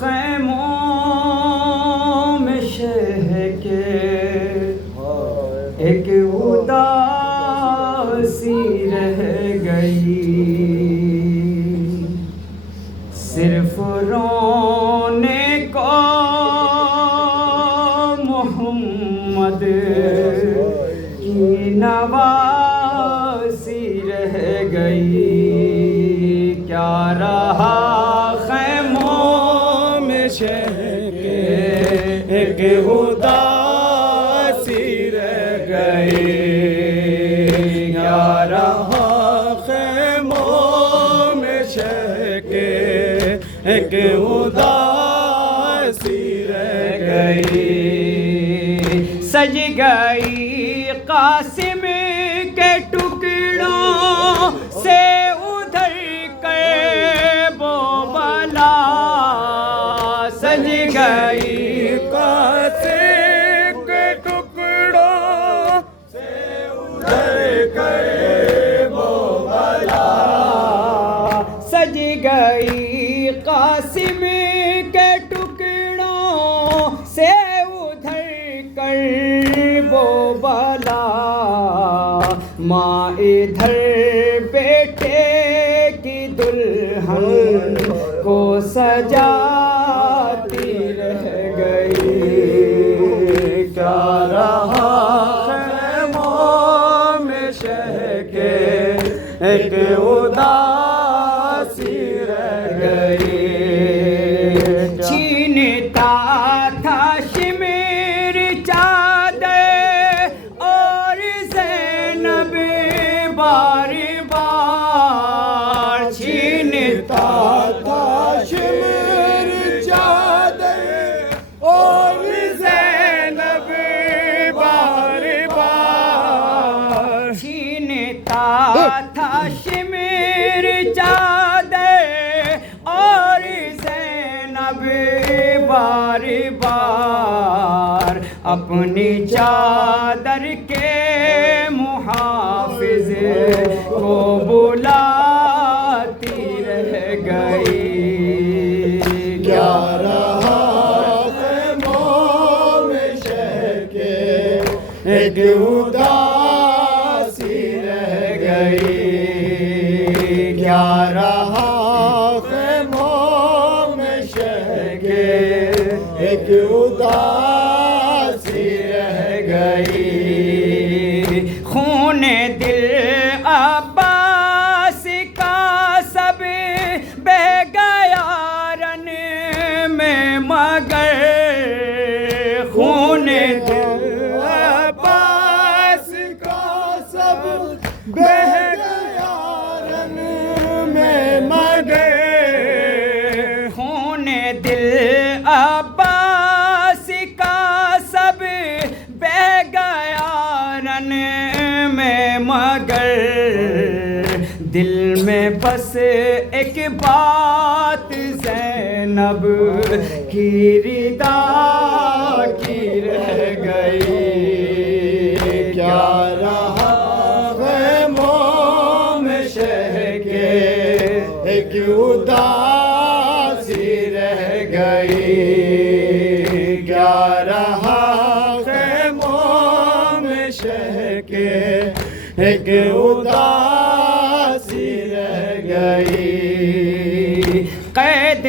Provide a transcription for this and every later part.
خیموں میں شہ کے ایک اداسی رہ گئی، صرف رونے کو محمد کی نواسی رہ گئی۔ کیا رہا خیموں میں شہ کے ایک اداسی رہ گئی، کیا رہا خیموں میں شہ کے ایک اداسی رہ گئی۔ سج گئی قاسم کے ٹکڑوں سے ادھر کے وہ بلا، سج گئی قاسم کے ٹکڑوں سے ادھر کے وہ بلا، سج گئی قاسم کے ٹکڑوں سے ادھر کر وہ بلا، ماں ادھر بیٹے کی دلہن کو سجاتی رہ گئی۔ کیا رہا خیموں میں شہ کے ایک اداسی رہ گئی۔ چھینتا تھا شمیر چادر اور زینب بار بار، چھینتا تھا شمیر چادر اور زینب بار بار، چھینتا تھا شمیر چادر اور زینب بار بار، اپنی چادر کے محافظ کو بلاتی رہ گئی۔ کیا رہا خیموں میں شہ کے ایک اداسی رہ گئی، کیا رہا خیموں میں شہ کے ایک اداسی رہ گئی۔ خون دل عباس کا سب بہہ گیا رن میں، مگر خون دل عباس کا سب بہہ گیا رن میں، مگر خون دل عباس کا سب بہہ گیا رن میں، مگر دل میں بس ایک بات زینب کی رضا کی رہ گئی۔ کیا رہا خیموں میں شہ کے ایک اداسی رہ گئی، کیا رہا خیموں میں شہ کے ایک اداسی رہ گئی۔ قید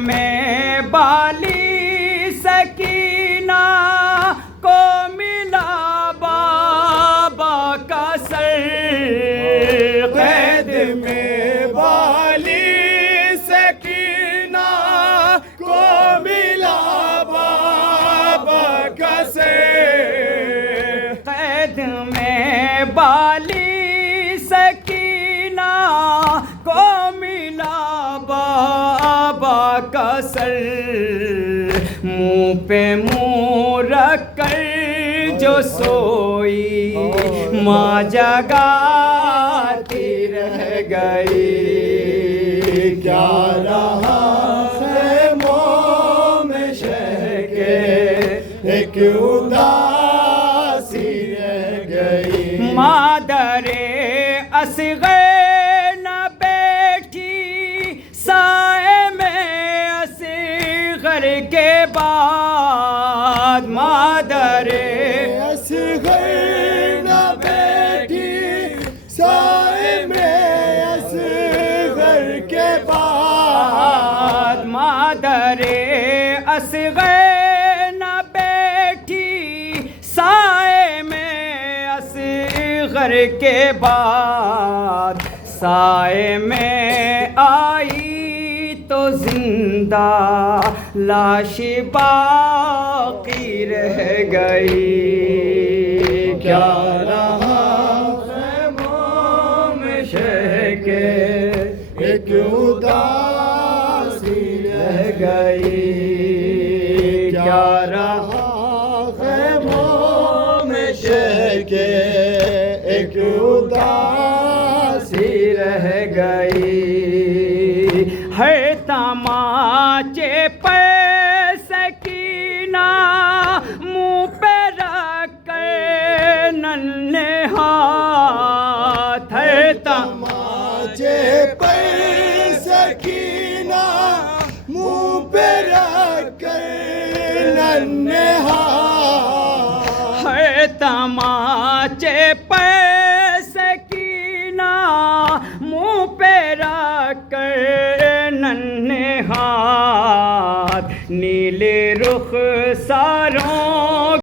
میں بالی سکینہ کو ملا بابا کا سر، قید میں بالی سکینہ کو ملا بابا کا سر، قید میں بالی سکینہ کو ملا بابا کا سر، منہ پہ منہ رکھ کر جو سوئی ماں جگاتی رہ گئی۔ کیا رہا خیموں میں شہ کے ایک اداسی رہ گئی۔ مادر اصغر نہ بیٹھ بعد مادر اصغر نہ بیٹھی سائے میں اصغر کے بعد مادر اصغر نہ بیٹھی سائے میں اصغر کے بعد سائے میں آئی تو زندہ لاش باقی رہ گئی کیا رہا خیموں میں شہ کے ایک اداسی رہ گئی کیا رہا خیموں میں شہ کے ایک اداسی رہ گئی ہے تماچے پہ سکینہ منہ پہ رکھ کر ننھے ہاتھ ہے تماچے پہ سکینہ منہ پہ رکھ کر ننھے ہاتھ ہے تماچے پہ سکینہ منہ پہ رکھ کر